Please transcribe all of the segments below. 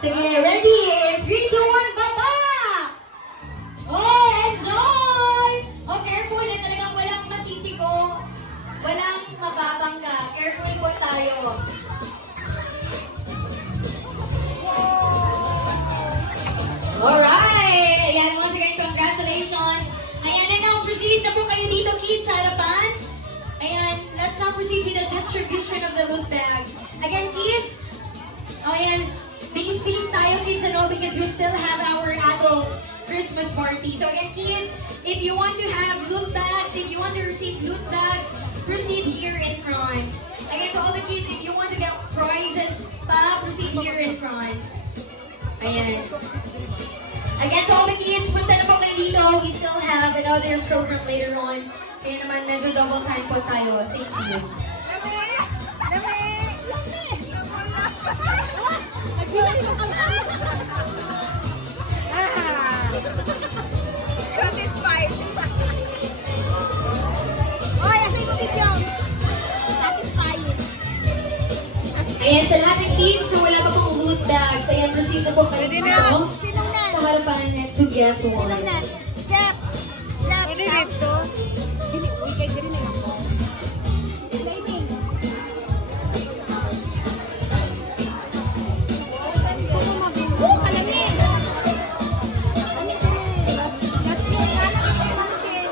Sige, ready? In 3, 2, 1, baba! Oh, enjoy! Oh, careful na talagang walang masisiko. Walang mababangga. Careful po tayo. Alright! Ayan, once again, congratulations. Ayan, and now proceed na po kayo dito, kids, sa harapan. Ayan, let's now proceed with the distribution of the loot bags. Again, kids, ayan, bilis-bilis tayo, kids, ano, because we still have our adult Christmas party. So again, kids, if you want to have loot bags, if you want to receive loot bags, proceed here in front. Again, to all the kids, if you want to get prizes pa, proceed here in front. Ayan. Again, to all the kids, punta na po kayo dito. We still have another program later on. Kaya naman, medyo double time po tayo. Thank you. Satisfied. Oy, asa yung video? Satisfied. Ayan, sa lahat ng kids na wala pa pong loot bags, ayan, proceed na po kayo Pwede dito. na. Sinong nan? Sa harapan to get one. Sinong nan? Step. Step. Pwede dito. Dili, uy, kay dili na ako. Lighting. Oh, kalamin. Kalamin ko rin. Last year,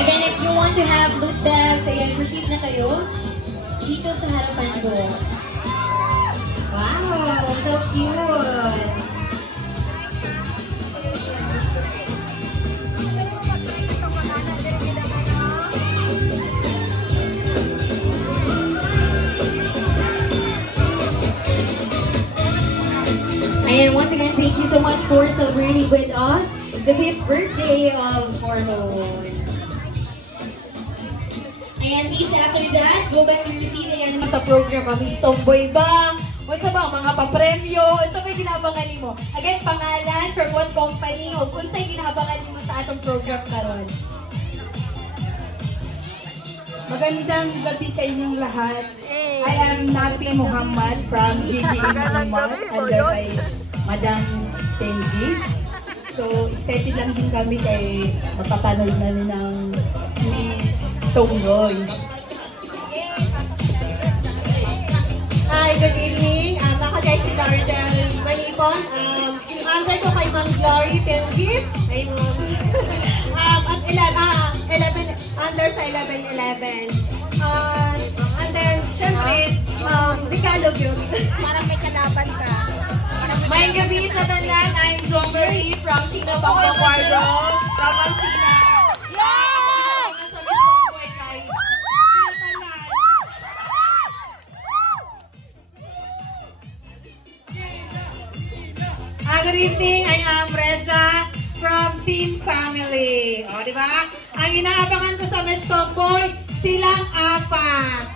Again, if you want to have loot bags, ayan, proceed na kayo. Dito sa harapan ko. Wow, so cute. And once again, thank you so much for celebrating with us the 5th birthday of Hormone. And please, after that, go back to your seat. Ayan, Sa program, Miss Tomboy ba? What's ba? Mga papremyo? Unsa may ginahabangan nimo? Again, pangalan, from what company, o kung sa'y ginahabangan nimo sa atong program karon. Magandang gabi sa inyong lahat. I am Nafi Muhammad from GGM Mart under kay Madam Tenji. So, excited lang din kami kay magpapanood na rin ng Miss Tomboy. Hi, good evening. Ako guys si Glory Del Manipon. Under ko kay Ma'am Glory 10 Gifts. Ay, Ma'am. At 11, under sa 11-11. And then, syempre, Ricardo Beauty. parang may kalaban ka. May gabi sa tanan, I'm John Marie from Chino Bangko Wardrobe. From Ma'am China. Yay! Sa Miss Tomboy kay sila tanan. Good evening. I am Reza from Team Family. O, di ba? Ang inaabangan ko sa Miss Tomboy, silang apat.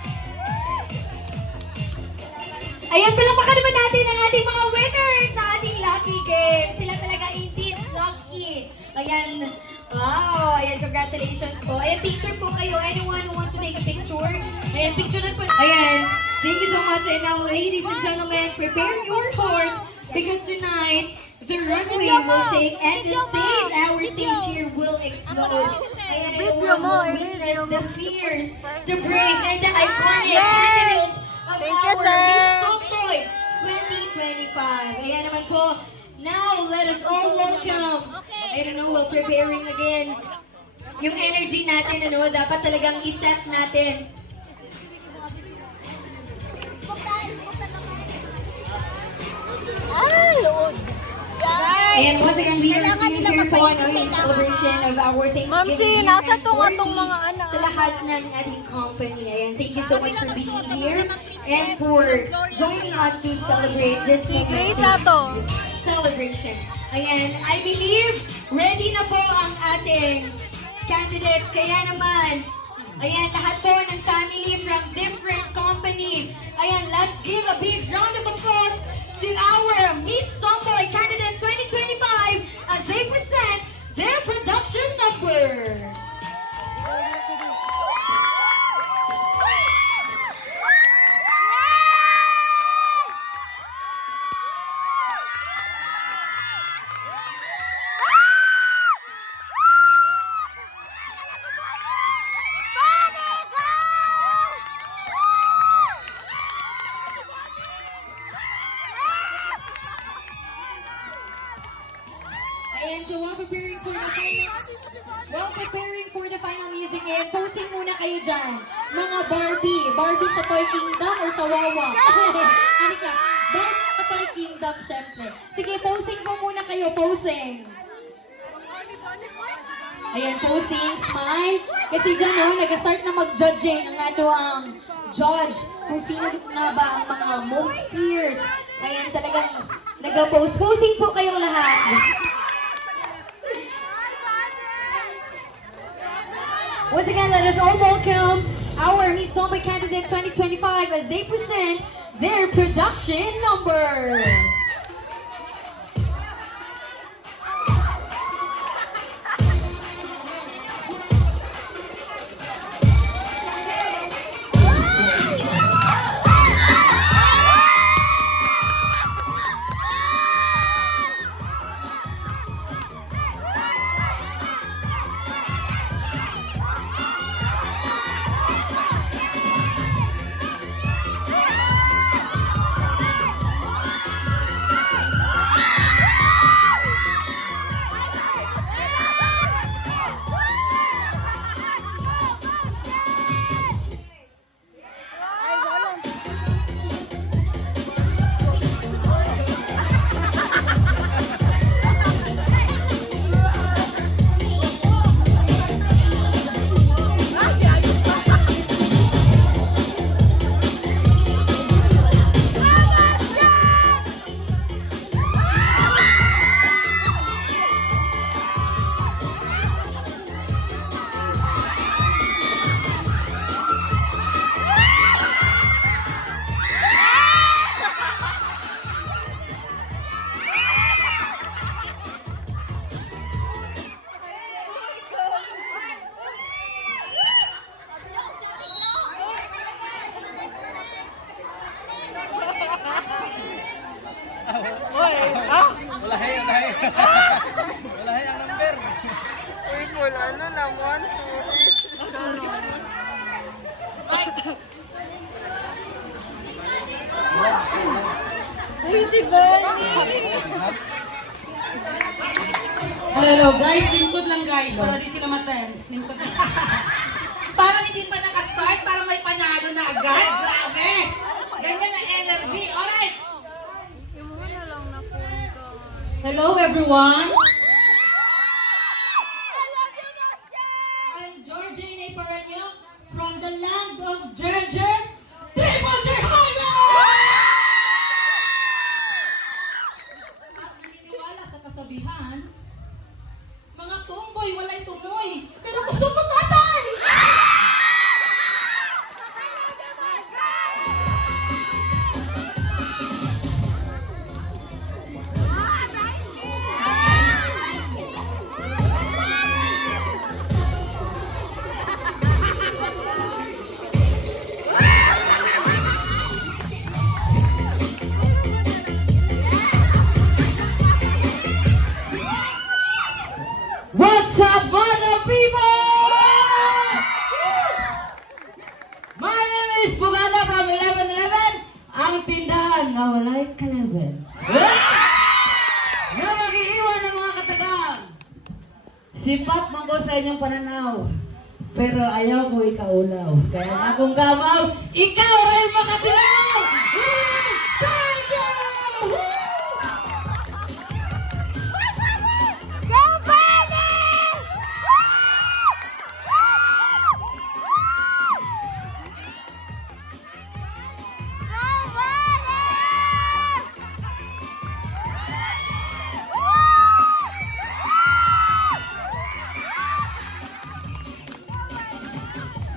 Ayan, palakpakan naman natin ang ating mga winners sa ating Lucky Game. Sila talaga indeed lucky. Ayan, wow, ayan, congratulations po. Ayan, picture po kayo. Anyone who wants to take a picture? Ayan, picture na po. Ayan, thank you so much. And now, ladies and gentlemen, prepare your hearts because tonight, the runway will shake and the stage, our stage here will explode. Ayan, and we will witness the fierce, the brave, and the iconic candidates of Thank you, our sir. Miss Tomboy 2025. Ayan naman po. Now, let us all welcome. I don't know, we're preparing again. Yung energy natin, ano, dapat talagang iset natin. Ay, lood. And once again, we are Kailangan still nila here po magpahinga, in kailangan. celebration of our Thanksgiving Ma'am Shi, year nasa and to nga tong 40 mga anak? sa lahat ng ating company. Ayan, thank you so much for being here and for joining us to celebrate this Great na to. celebration. Ayan, I believe ready na po ang ating candidates. Kaya naman, ayan, lahat po ng family from different companies. Ayan, let's give a big round of applause Ayan, so while preparing for the final music ngayon, posting muna kayo dyan. Mga Barbie. Barbie sa Toy Kingdom or sa Wawa? Halika. Barbie sa Toy Kingdom, syempre. Sige, posing po muna kayo. Posing. Ayan, posing, smile. Kasi dyan, oh, nag-start na mag-judging ang ato ang judge kung sino na ba ang mga most fierce. Ayan, talagang nag-pose. Posing po kayong lahat. Once again, let us all welcome our Miss Tomboy Candidate 2025 as they present their production number. Walahi ang number. Uy, wala na naman, story. Uy, si Bonnie! Hello guys, lingkod lang guys, para di sila matens. Lingkod lang. Parang hindi pa nakastart, parang may panalo na agad. Grabe! Ganyan ang energy. Alright! Yung mga na lang na punta. Hello everyone! I'm Georgine Paranyo from the land of Jerjer, Triple J Highway! At naniniwala sa kasabihan, mga tomboy walay tumoy, pero gusto mo tatay! What's up, mga people? My name is Bugana from 1111, ang tindahan na walay kalaban. Na mag-iiwan ng mga katagang. Sipat man ko sa inyong pananaw, pero ayaw mo ikaulaw. Kaya akong gamaw, ikaw rin makatilaw! Thank you! Go, Bonnie!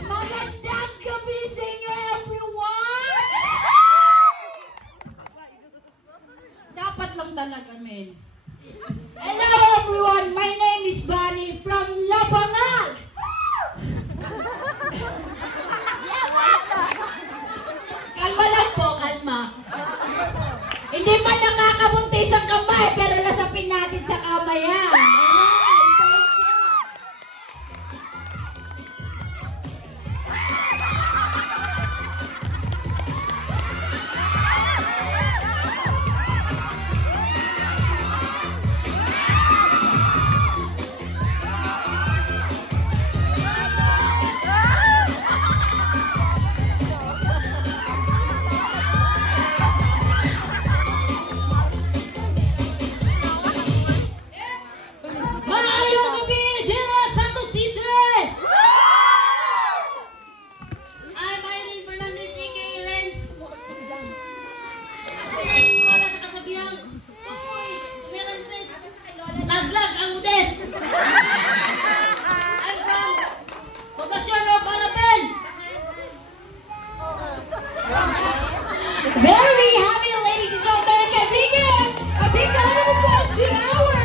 Magandang gabi sa inyo, everyone! Dapat lang talaga, men. Hello, everyone! My name is Bunny from Lapangal! Kalma lang po, kalma. Hindi man nakakabuntis ang kamay, pero lasapin natin sa kamayan. Very happy, ladies and gentlemen. Can we give a big round of applause to our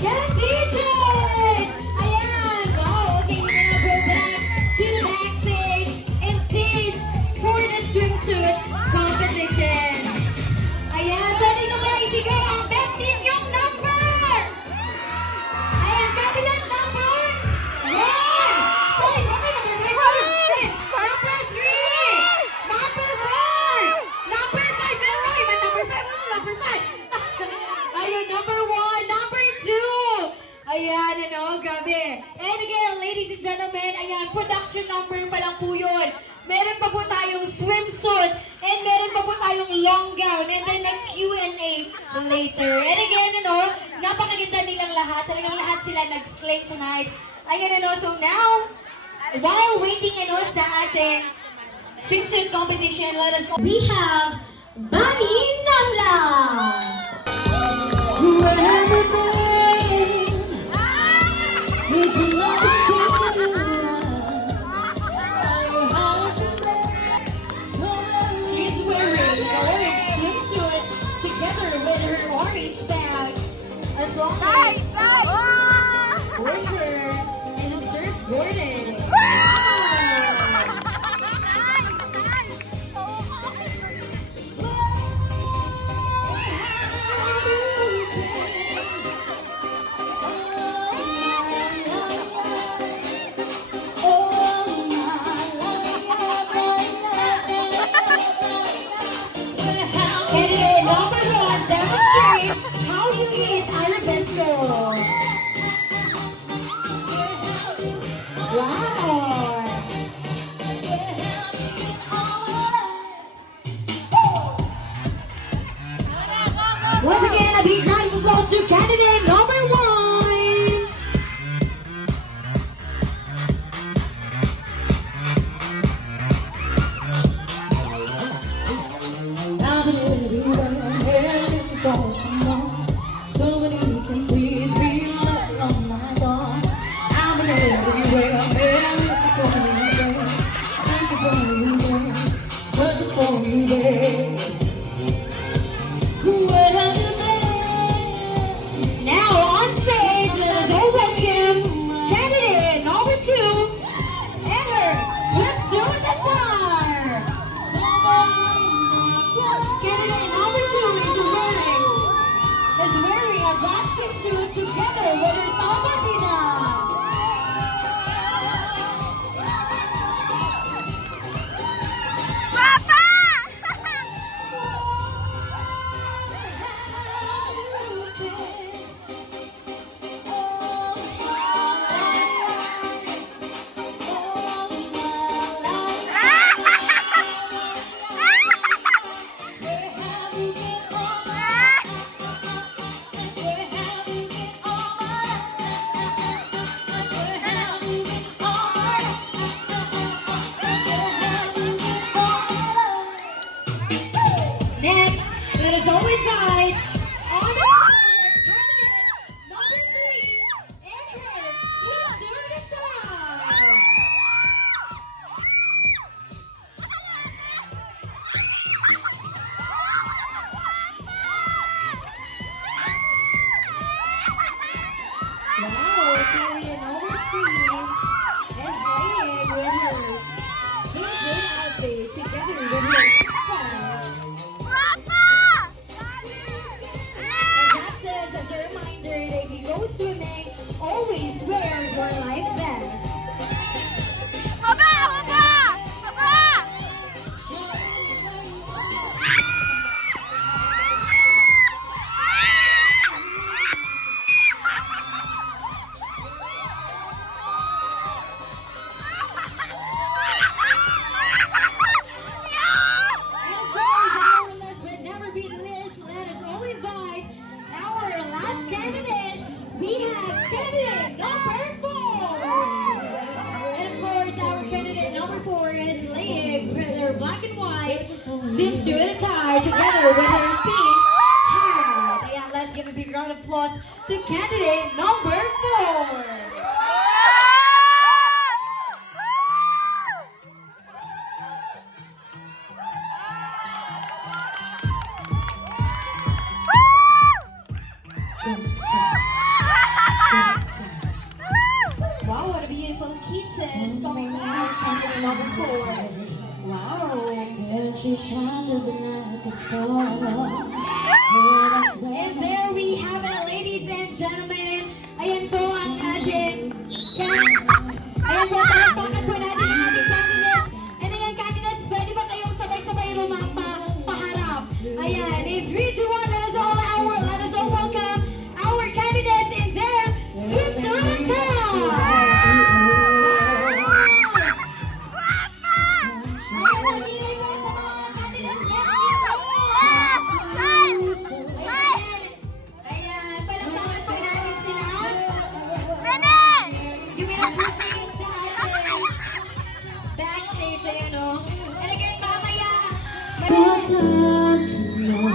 candidate? Ayan. Wow, okay, we're gonna go back to the backstage and stage for the swimsuit competition. Ayan, pwede nyo ba isigay ang bet ninyong number? Ayan, cabinet number 1. Hoy, okay, number 1. Number 3. Number 4. Number 5. Meron na iba, number 5. Ano, number 5? Ayun, number 1. Number 2. Ayan, ano, grabe. And again, ladies and gentlemen, ayan, production number pa lang po yun. Meron pa po tayong swimsuit and meron pa po tayong long gown and then may Q&A later. And again, ano, napakaganda nilang lahat. Talagang lahat sila nag-slay tonight. Ayan, ano, so now, while waiting, ano, sa ating swimsuit competition, let us, we have Bani Namla! Whoever been is not She's wearing orange swimsuit together with her orange bag, as long as Porter and the surfboarded. Candidate number 1, demonstrate how you eat arabesco. Wow! Once again, a big round of applause to candidate number 1. I've been everywhere, for someone, somebody who can please be left on my door. I've been everywhere, looking for you there, searching for you there. Where have you been? Now on stage, let us all welcome candidate number 2 and her swimsuit attire. Candidate number 2 is wearing a black swimsuit together with her salbardina. Next, let us all invite on the court, candidate number 3 and her swimsuit attire. Wow, candidate number 3 is laying with her swimsuit outfit together with her vest. As a reminder that if you go swimming, always wear your life vest. And of course, our last but never be the least, let us all invite our last candidate. We have candidate number 4. And of course, our candidate number 4 is laying with her black and white swimsuit attire together with her pink hat. Yeah, let's give a big round of applause to candidate number 4. pieces coming from Alexander number 4. Wow. And she shines just like a star. And there we have it, ladies and gentlemen. Ayan po ang ating ayan po, palakpakan po natin ang ating candidates. And ayan, candidates, pwede ba kayong sabay-sabay rumapa paharap? Ayan, in 3, 2, 1, let us all welcome our candidates in their swimsuit attire. Ayan, mamili po sa mga candidates next Ayan, palakpakan po natin sila. Yung pinag-proceed sa atin. Backstage, ayan o. And again, mamaya, No time to know.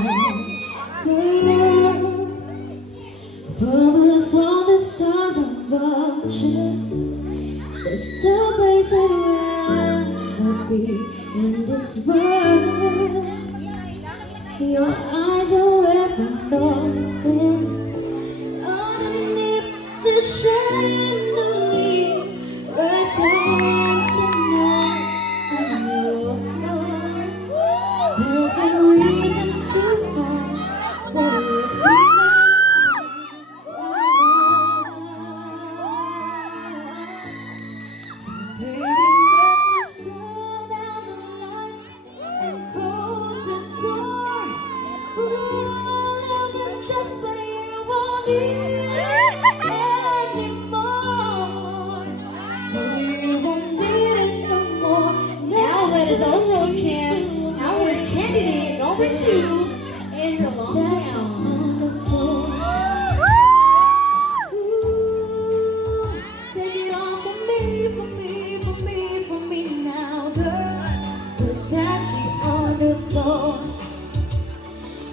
Above us all the stars are watching. It's the place I'd rather be in this world. Your eyes are where my thoughts stand. Underneath the chandelier, we're dancing on your mind. There's a reason to hide what we're feeling inside. So baby, let's just turn down the lights and close the door. Ooh, love you just but you won't need it anymore. No, you won't need it no more. now let us all welcome our candidate number 2 in the long Such a gown. wonderful. Ooh, take it all from me, from me, from me, from me now, girl. Versace on the floor.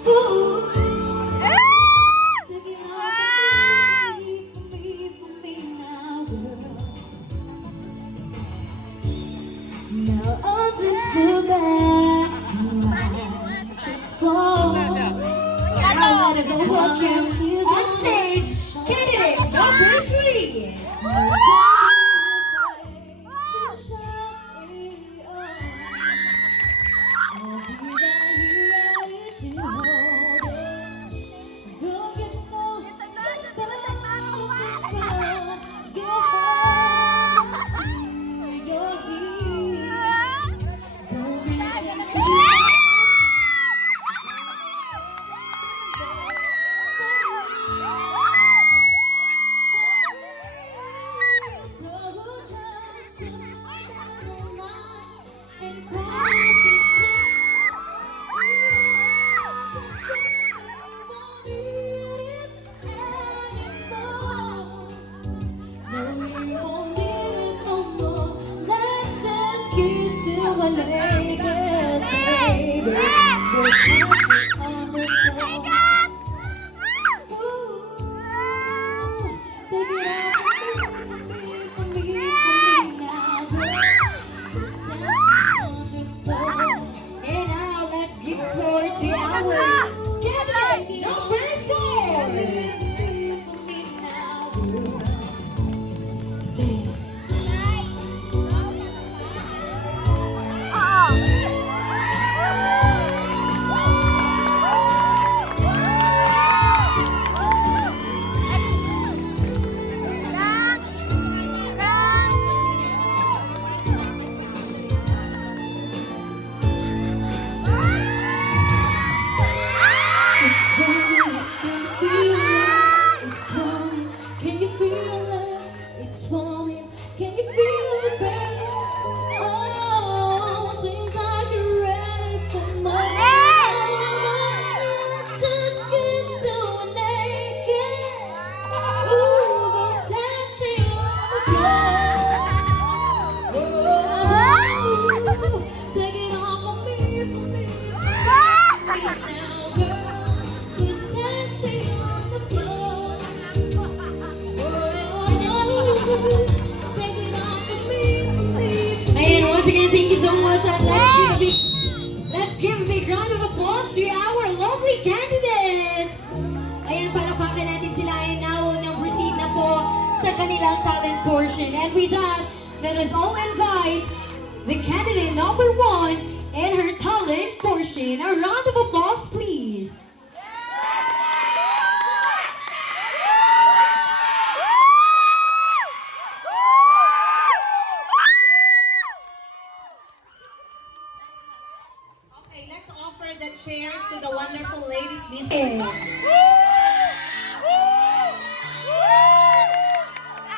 Ooh, take it all from me, from me now, girl. Now onto the back to Now let us all welcome on stage candidate number 3. Naked, baby. Versace on the floor. Ooh, take it all from me, from me, from me now, girl. Versace on the floor. And now let's give the floor to our candidate number 4. For me now, girl. Dance. It's warming, can you feel it? It's warming, can you feel it, babe? Oh, seems like you're ready for more. Let's just kiss till we're naked. Ooh, Versace on the floor. Ooh, take it all from me, from me, from me now, girl. Versace on the floor. Take it all from me, from me, from me. And once again, thank you so much. And let's give a big round of applause to our lovely candidates. Ayan, palapakan natin sila. And now, nang proceed na po sa kanilang talent portion. And with that, let us all invite the candidate number 1 and her talent portion. A round of applause, please. Okay, let's offer the chairs to the wonderful ladies dito.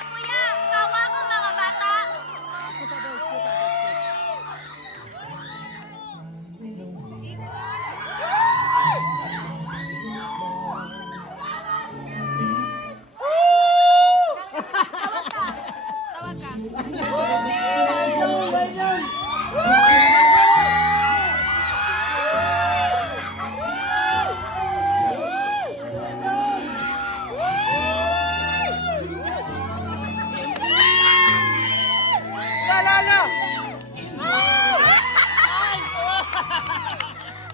Kuya, tawa ko mga bata.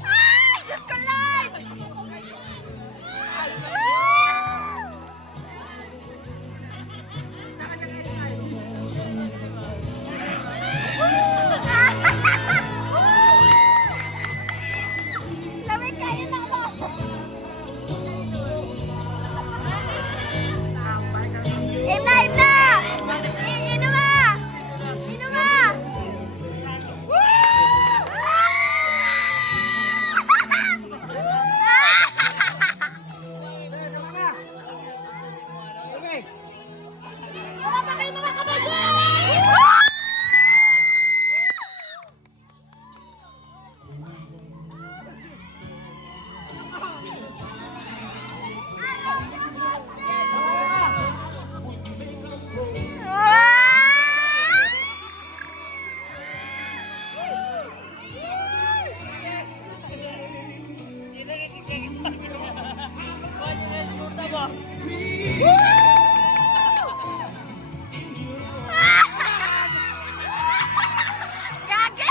Ay, Diyos ko Lord! Lamig kayo na ako. Imna! Inuma! Inuma! Wala pa kayo mga kabadyo! Gagi!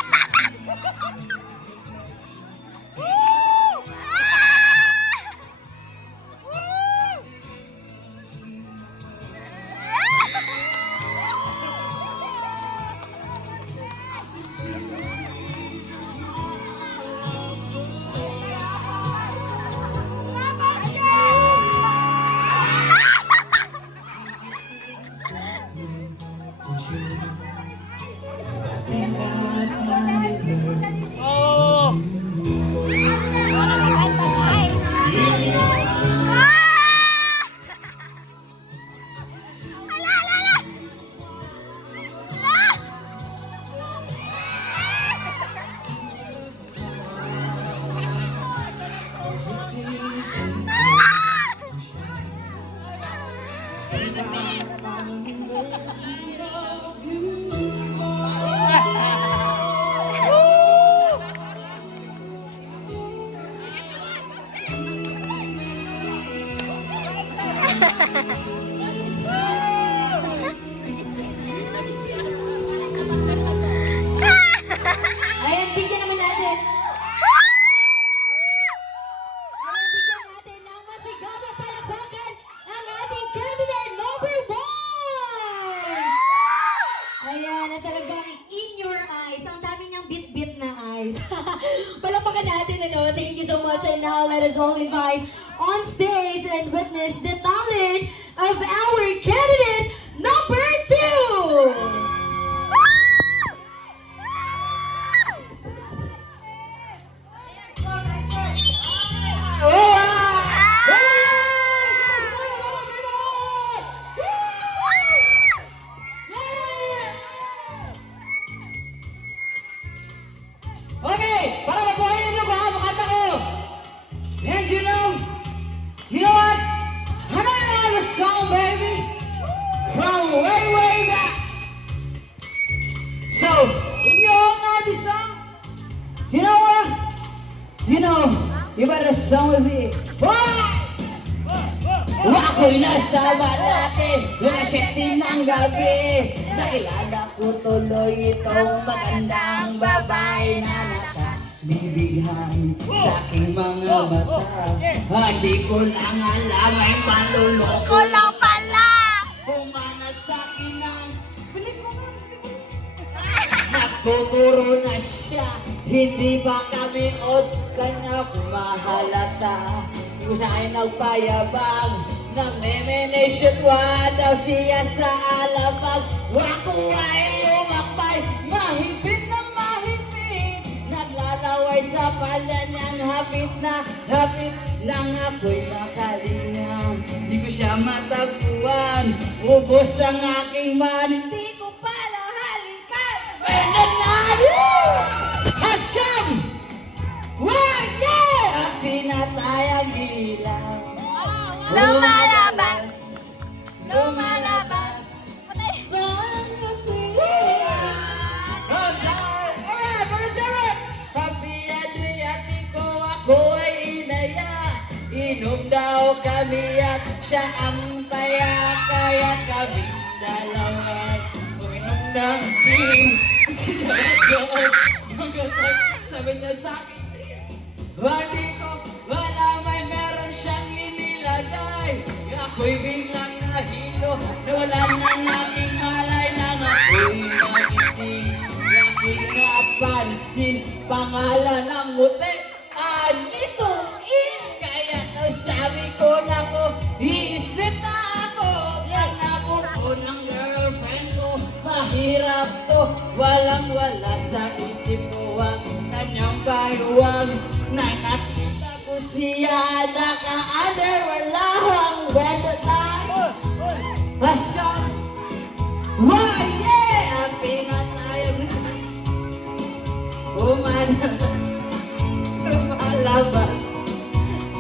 Ayan, bigyan naman natin. Ayan, bigyan natin ng masigabang palakpakan ang ating candidate number 1! Ayan, na talagang in your eyes. Ang dami niyang bit-bit na eyes. Palakpakan natin, ano? Thank you so much. And now, let us all invite on stage and witness the talent of our candidate number 2! Okay, para mabuhayin niyo baka makanta ko. And you know what? I know the song, baby, from way, way back. So, if you all know this song, you know what? You better song with me. Ako'y nasa Malate, alas 7 ng gabi. Nakilala ko tuloy itong magandang babae na nasa bibighan sa aking mga mata. Hindi ko lang alam ay paluloko Ko lang pala! Pumanat sa akin ng... Balik ko nga, balik ko tuturo na siya. Hindi ba kami od kanya kumahalata? Kung siya ay nagpayabang ng emanation, daw siya sa alabang. Wako ay umakbay, mahigpit na mahigpit. Naglalaway sa pala niyang hapit na hapit lang ako'y makalingam. Di ko siya matagpuan, ubos ang aking man. Di ko pala halikan. When the night has come, why yeah! At pinatay ang ilaw. Lumalabas. Lumalabas. Ako ay inaya, inom daw kami at siya ang taya, kaya kami dalawa. Uminom ng gin, sabi niya sa'kin, hindi ko wala may meron siyang inilagay. Ako'y biglang nahilo, nawala ng aking malay nang ako'y magising. Aking napansin, pangalan ng muti, Anito, kaya to sabi ko na ko, i-split na ako. Yan ako ko ng girlfriend ko, mahirap to, walang wala sa isip ko ang kanyang bayuwang. Nang nakita ko siya, naka-underwear lang, when the night has come. Why, yeah! At pinatayang lumalabas,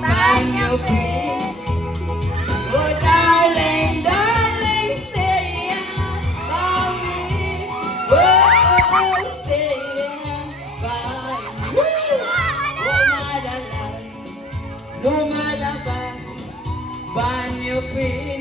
banyo pin. Oh darling, darling, stay by me. Oh, stay by me. Lumalabas, banyo pin.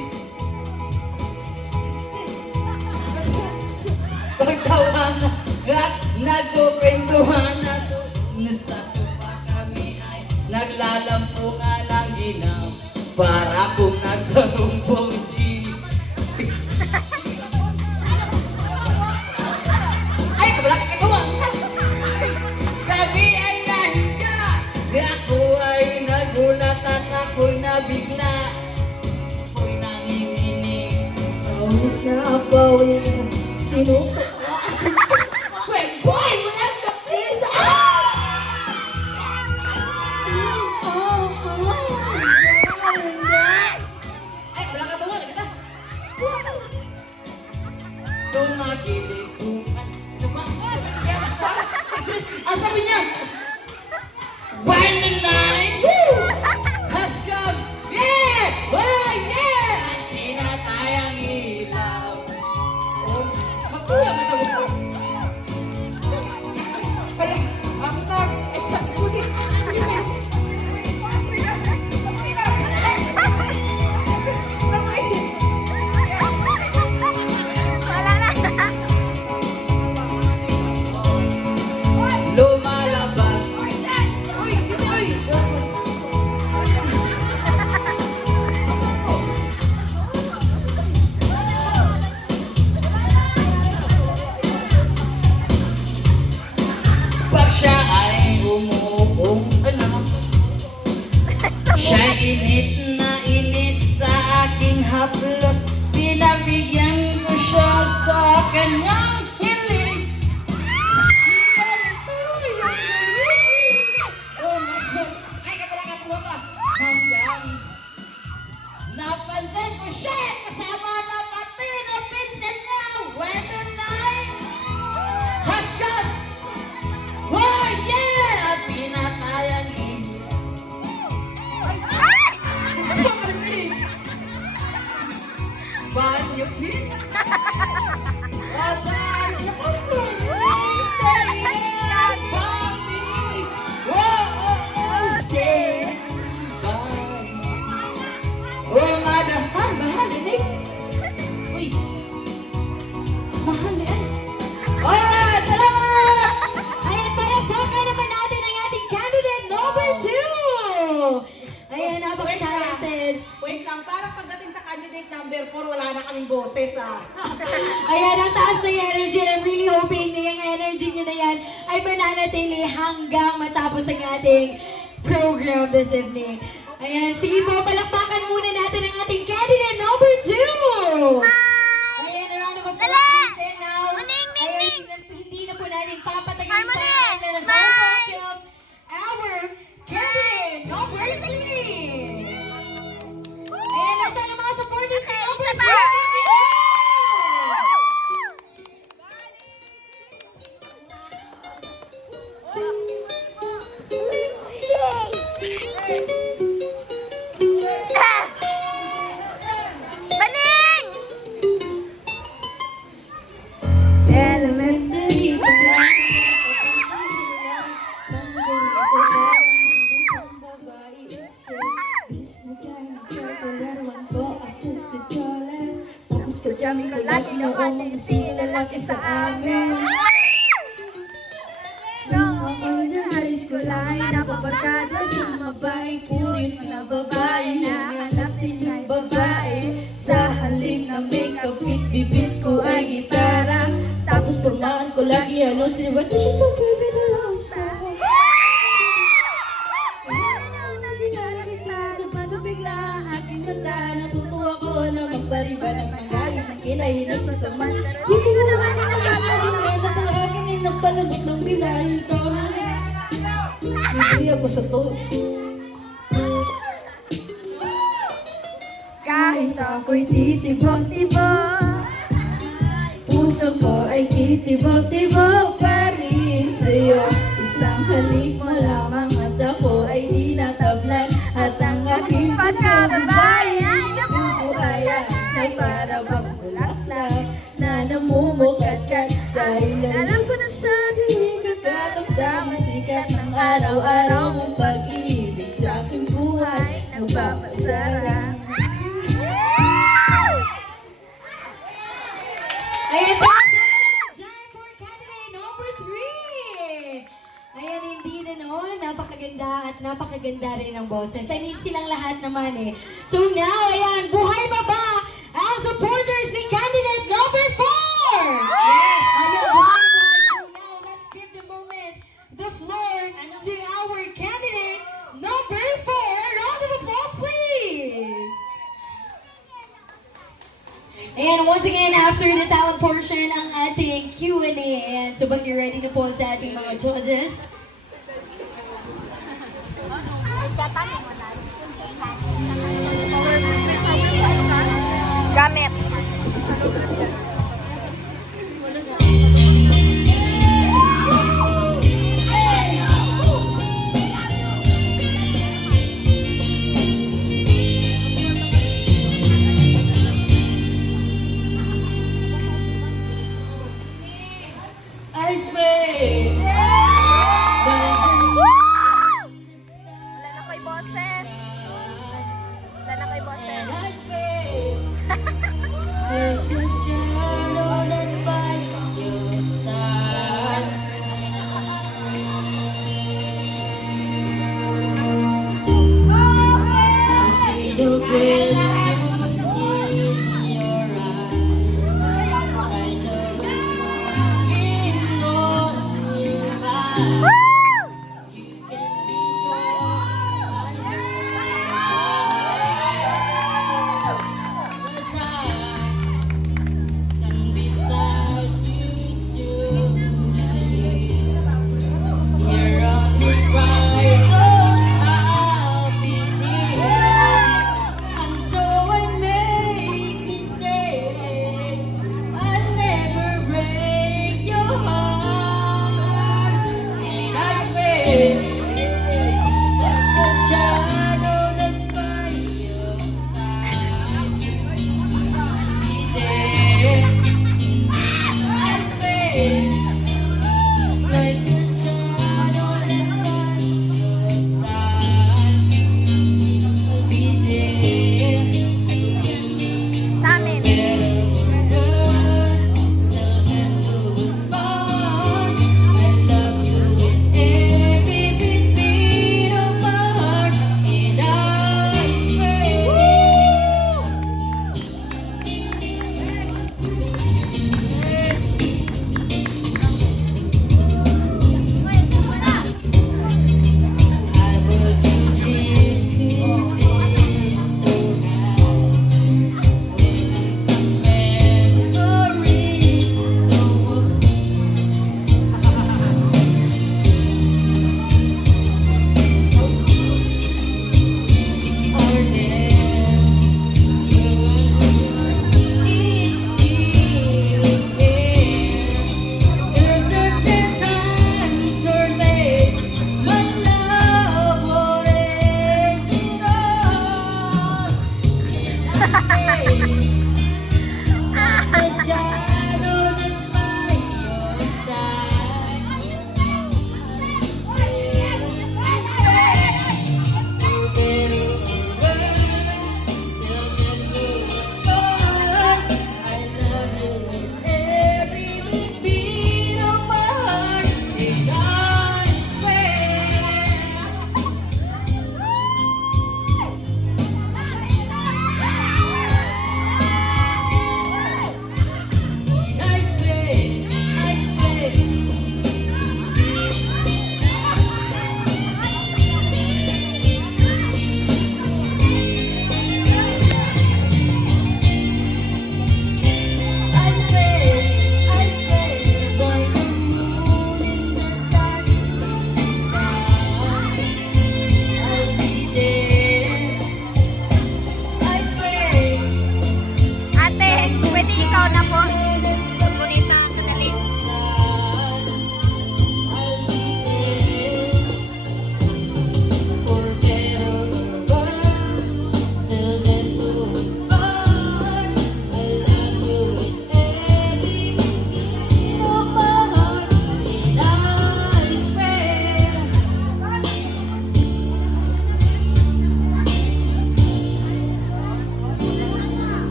Pagtawanan at nagkukwentuhan na to. Nasa sopa kami ay naglalampungan ng ginaw, para kung nasa rumbong G. Ay, wala ka kagawa! Kami ay nahiga, ako ay nagulat at ako'y nabigla. Ako'y nanginginig, pawis na pawis sa tinutok. When boy, wala ka please! Ay, wala ka bawal, kita! Tumagilig kung ano ba? Ang sabi niya, when the night has come, yeah! Oh, yeah! At tinatay ang ilaw. Oh, magkuha, may tagumpay. Kaya, ang nag-esat ko din. Lumalabas. Pag siya ay umuupong, siya init na init sa aking haplos. Pinabigyan ko siya sa kanyang hiling. Oh my God! Ay, kapala ka tuwa. Hanggang napansin ko siya kasama na pati na pinsan niya. When the night has come. Oh yeah! At pinatay ang ilaw. Banyo pin. Oh, madam. Ah, mahal ini. Uy. Mahal yan. Alright, salamat! Ayan, para baka naman natin ang ating candidate number 2! Ayan, napaka-talented. Wait lang, parang pagdating sa candidate with number 4, wala na kaming boses ah. Ayan, ang taas ng energy. I'm really hoping na yung energy nyo na yan ay mananatili hanggang matapos ang ating program this evening. Ayan, sige po, palakpakan muna natin ang ating candidate number 2! Ayan, a round of applause, please. And now, ayan, hindi na po natin papatagalin pa. Let us welcome our candidate number 3! Ayan, nasa ang mga supporters ng number 3? Elementary tapos kadyami ko lagi noong sila laki sa amin. Nung ako'y naalis ko lang napabarkada sa mabay, curious na babae, nanganap din ng babae. Sa halip na makeup, bit ko ay gitara. Tapos pormahan ko lagi halos, ba't na siya pag-baby na lang sa natutuwa ko na magpariba ng magalit na kinahinat sa saman. Hindi ko naman nakakalimutan na talagang inapalabot ng bilahin ko. Hindi ako sa to. Kahit ako'y titibok-tibok, puso ko ay titibok-tibok pa rin sa'yo. Isang halik mo lamang at ako ay di natablan. At ang aking pagkababay ko ay na para bang bulaklak na namumukat-kat. Dahil alam ko na sa dinig kakatamdaman sikat ng araw-araw mong pag-ibig sa aking buhay nagpapasarang. Ayan, dyan for candidate number 3! Ayan, hindi na noon. Napakaganda at napakaganda rin ang boses. I mean, silang lahat naman eh. So now, ayan, buhay pa ba ang supporters ni candidate number 4? Yes! Ayan, buhay. So now, let's give the moment, the floor to our candidate number 4. Round of applause, please! And once again, after the talent portion, ang ating Q&A. And so, pag you're ready na po sa ating mga judges. Gamit. I swear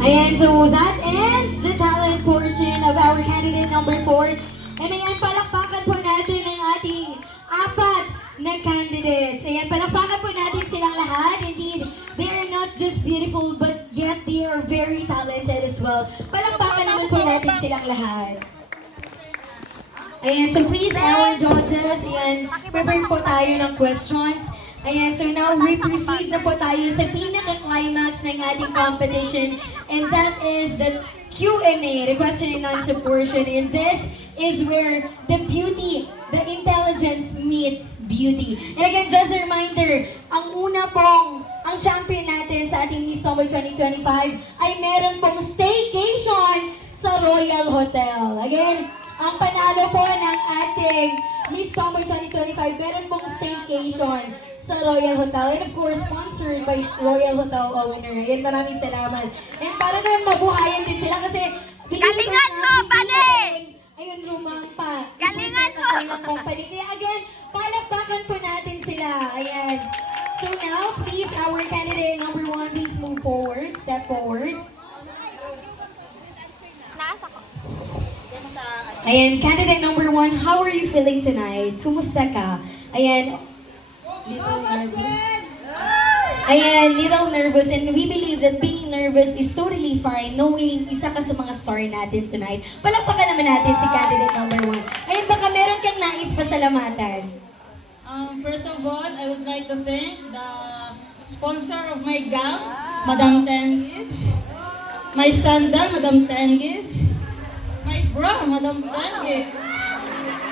Ayan, so that ends the talent portion of our candidate number 4. And ayan, palakpakan po natin ang ating 4 na candidates. Ayan, palakpakan po natin silang lahat. Indeed, they are not just beautiful, but yet they are very talented as well. Palakpakan naman po natin silang lahat. Ayan, so please, our judges, ayan, prepare po tayo ng questions. Ayan, so now we proceed na po tayo sa pinaka-climax ng ating competition, and that is the Q&A, the question and answer portion. And this is where the beauty, the intelligence meets beauty. And again, just a reminder, ang champion natin sa ating Miss Summer 2025 ay meron pong staycation sa Royal Hotel. Again, ang panalo po ng ating Miss Summer 2025, meron pong staycation sa Royal Hotel. And of course, sponsored by Royal Hotel Owner. And maraming salamat. And para naman mabuhayan din sila kasi Galingan mo, Bane! Ayun, rumampa. Galingan mo! Ang company. Kaya again, palakpakan po natin sila. Ayan. So now, please, our candidate number 1, please move forward. Step forward. Nasa ko. Ayan, candidate number 1, how are you feeling tonight? Kumusta ka? Ayan, little nervous. Ayan, little nervous, and we believe that being nervous is totally fine knowing isa ka sa mga star natin tonight. Palakpakan naman natin si candidate number 1. Ayan, baka meron kang nais pasalamatan. First of all, I would like to thank the sponsor of my gown, Madam Ten Gibbs. My sandal, Madam Ten Gibbs. My bra, Madam Ten Gibbs.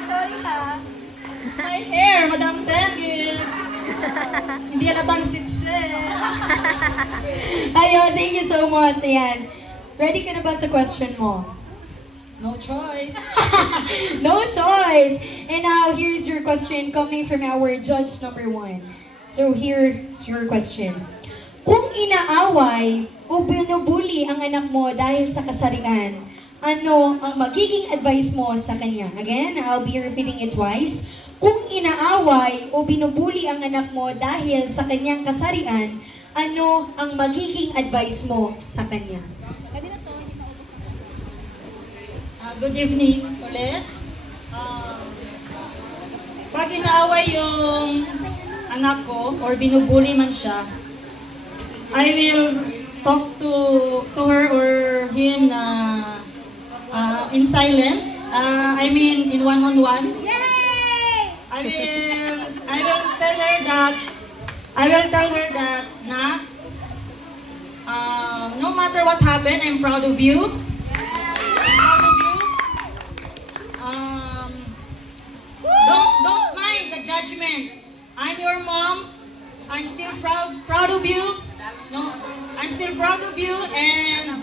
Sorry ha. My hair, Madam Ten Gibbs. Hindi halatang sipsip. Ayun, thank you so much. Ayan, ready ka na ba sa question mo? No choice. No choice! And now, here's your question coming from our judge number 1. So, here's your question. Kung inaaway o binubuli ang anak mo dahil sa kasarian, ano ang magiging advice mo sa kanya? Again, I'll be repeating it twice. Kung inaaway o binubuli ang anak mo dahil sa kanyang kasarian, ano ang magiging advice mo sa kanya? Good evening ulit. Pag inaaway yung anak ko or binubuli man siya, I will talk to her or him na in silent. I mean in one-on-one. Yay! I will tell her that na no matter what happened, I'm proud of you. Don't mind the judgment. I'm your mom. I'm still proud of you. No, I'm still proud of you and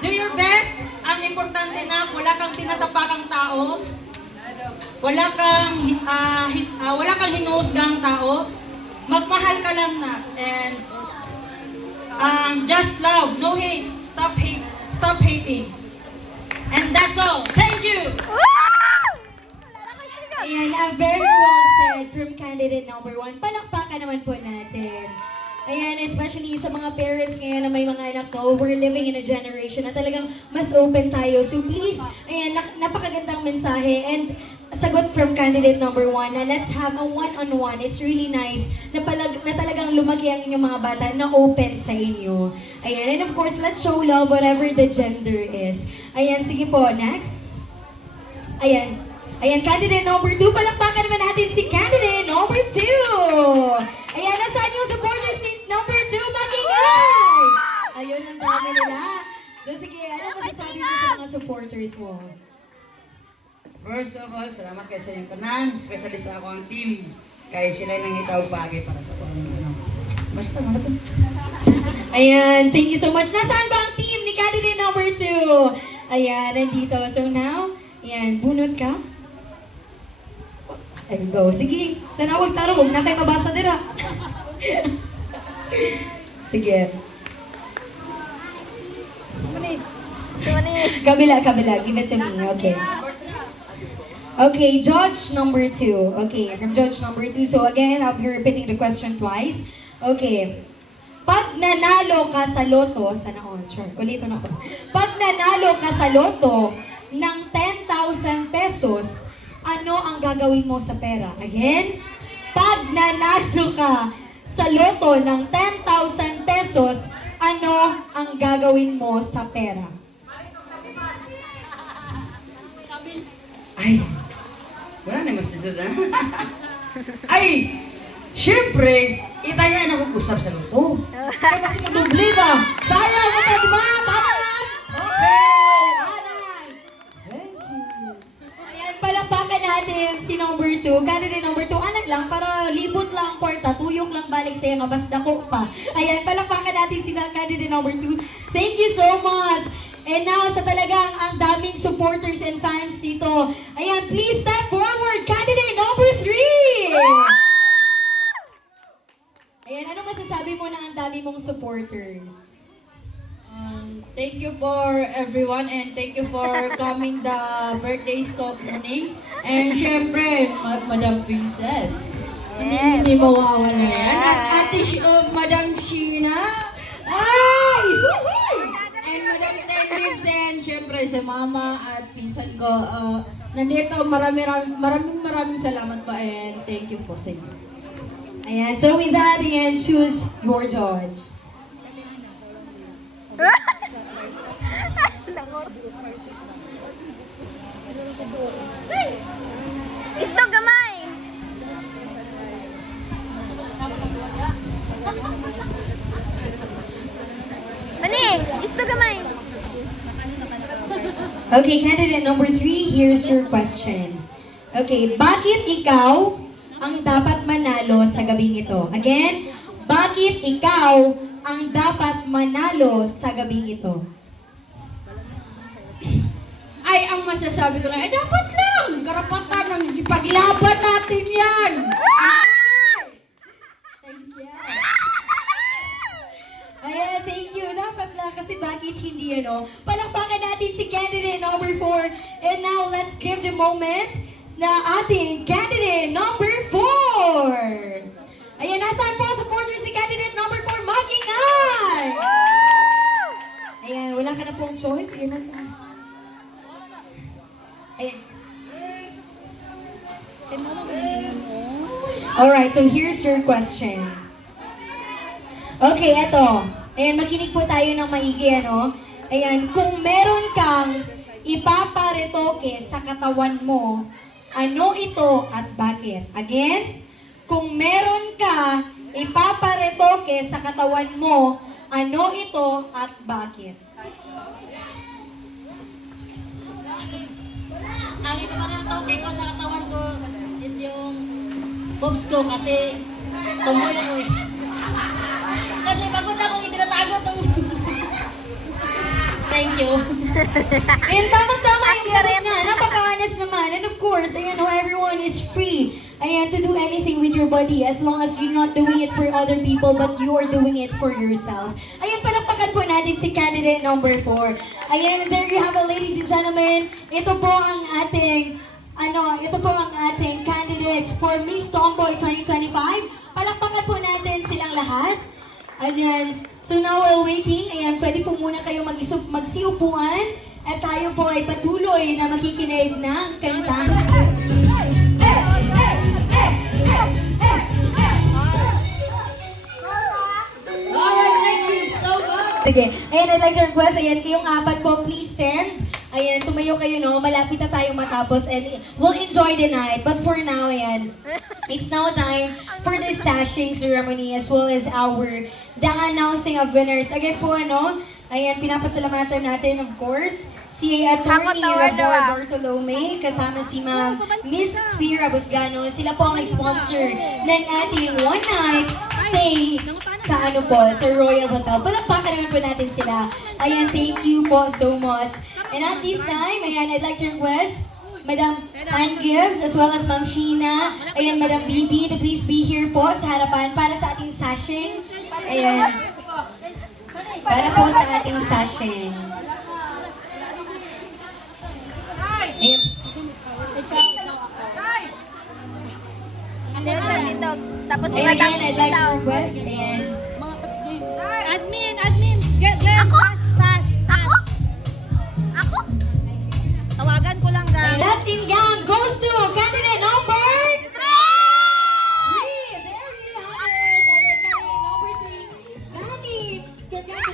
do your best. Ang importante na wala kang tinatapakang tao. Wala kang hinuhusgang tao. Magmahal ka lang na. And just love, no hate. Stop hating. And that's all. Thank you. Ayan, very well said from candidate number 1. Palakpakan naman po natin. Ayan, especially sa mga parents ngayon na may mga anak ko, we're living in a generation na talagang mas open tayo. So please, ayan, napakagandang mensahe and sagot from candidate number 1 na let's have a one-on-one. It's really nice na talagang lumaki ang inyong mga bata na open sa inyo. Ayan, and of course, let's show love whatever the gender is. Ayan, sige po, next. Ayan, candidate number 2. Palakpakan naman natin si candidate number 2. Ayan, nasaan yung supporters ni number 2? Magingay! Ayun, ang dami nila. So sige, ano masasabi mo sa mga supporters mo? First of all, salamat kayo sa inyong tanan, especially sa ako ang team. Kaya sila nang itawag bagay para sa ano. Basta, mga to. Ayan, thank you so much. Nasaan ba ang team ni candidate number 2? Ayan, nandito. So now, ayan, bunot ka. Ay, go. Sige, tanawag taro. Huwag na kayo mabasa dira. Sige. Kabila. Give it to me. Okay. Okay, judge number 2. Okay, from judge number 2. So again, I'll be repeating the question twice. Okay. Pag nanalo ka sa loto, sana all, sure, ulitin ako. Pag nanalo ka sa loto ng 10,000 pesos, ano ang gagawin mo sa pera? Again, pag nanalo ka sa loto ng 10,000 pesos, ano ang gagawin mo sa pera? Ay, wala na mas na. Ay, syempre, itaya na mag-usap sa luto. Kaya kasi kadubli ba? Sayang mo tayo ba? Tama yan? Okay, Anan. Thank you. Ayan, palakpakan natin si number 2. Candidate number 2, anak lang, para libot lang ang kwarta, tuyok lang balik sa'yo, nga, bas dako pa. Ayan, palakpakan natin si candidate number 2. Thank you so much. And now, sa talagang ang daming supporters and fans dito, ayan, please step forward, candidate number 3! Ayan, ano masasabi mo na ang dami mong supporters? Thank you for everyone and thank you for coming the birthday's company. And syempre, Madam Princess. Hindi mawawala yan. At Madam Sheena. Ay! And Madam Tendips and syempre sa mama at pinsan ko. Nandito, maraming salamat po and thank you po sa inyo. Ayan, so with that, ayan, choose your judge. Isto gamay. Mani, isto gamay. Okay, candidate number 3, here's your question. Okay, bakit ikaw ang dapat manalo sa gabing ito? Again, bakit ikaw ang dapat manalo sa gabing ito? Ay, ang masasabi ko lang, ay dapat lang! Karapatan ng ipaglaban natin yan! Ayan, thank you. Dapat lang kasi bakit hindi, ano? Palakpakan natin si candidate number 4. And now, let's give the moment na ating candidate number 4. Ayan, nasaan po ang supporters si candidate number 4? Mag-ingay! Ayan, wala ka na pong choice. Ayan, nasaan? Ayan. Alright, so here's your question. Okay, eto. Ayan, makinig po tayo ng maigi, ano? Ayan, kung meron kang ipaparetoke sa katawan mo, ano ito at bakit? Again, kung meron ka ipaparetoke sa katawan mo, ano ito at bakit? Ang ipaparetoke ko sa katawan ko is yung boobs ko kasi tumboy ako eh. Kasi pagod na akong itinatago itong... Thank you. And tama-tama yung sagot niya. Napaka-honest naman. And of course, ayan, everyone is free. Ayan, to do anything with your body as long as you're not doing it for other people but you are doing it for yourself. Ayan, palakpakan po natin si candidate number 4. Ayan, and there you have it, ladies and gentlemen. Ito po ang ating candidates for Miss Tomboy 2025. Palakpakan po natin silang lahat. Ayan. So now while waiting, ayan, pwede po muna kayo magsiupuan at tayo po ay patuloy na makikinig ng kanta. Alright, thank you so much! Sige. Ayan, I'd like to request, ayan, kayong apat po, please stand. Ayan, tumayo kayo, no? Malapit na tayo matapos and we'll enjoy the night. But for now, ayan, it's now time for the sashing ceremony as well as the announcing of winners. Again po, ano, ayan, pinapasalamatan natin, of course, si Attorney Rabor Bartolome, kasama si Ma'am Miss Spira Busgano. Sila po ang nag-sponsor ng ating one night stay sa ano po, sa Royal Hotel. Palakpakan naman po natin sila. Ayan, thank you po so much. And at this time, ayan, I'd like to request Madam Ann Gibbs as well as Ma'am Sheena, ayan, Madam Bibi, to please be here po sa harapan para sa ating sashing. Ayan. Para po sa ating sashing. Ayan. Dito. Tapos Ayan, again, I'd like to request, ayan. Admin. Glenn, Sash. Ako? Tawagan ko lang, guys. Last in gang goes to candidate number 3! There you have it. Candidate number 3. Mami, congratulations.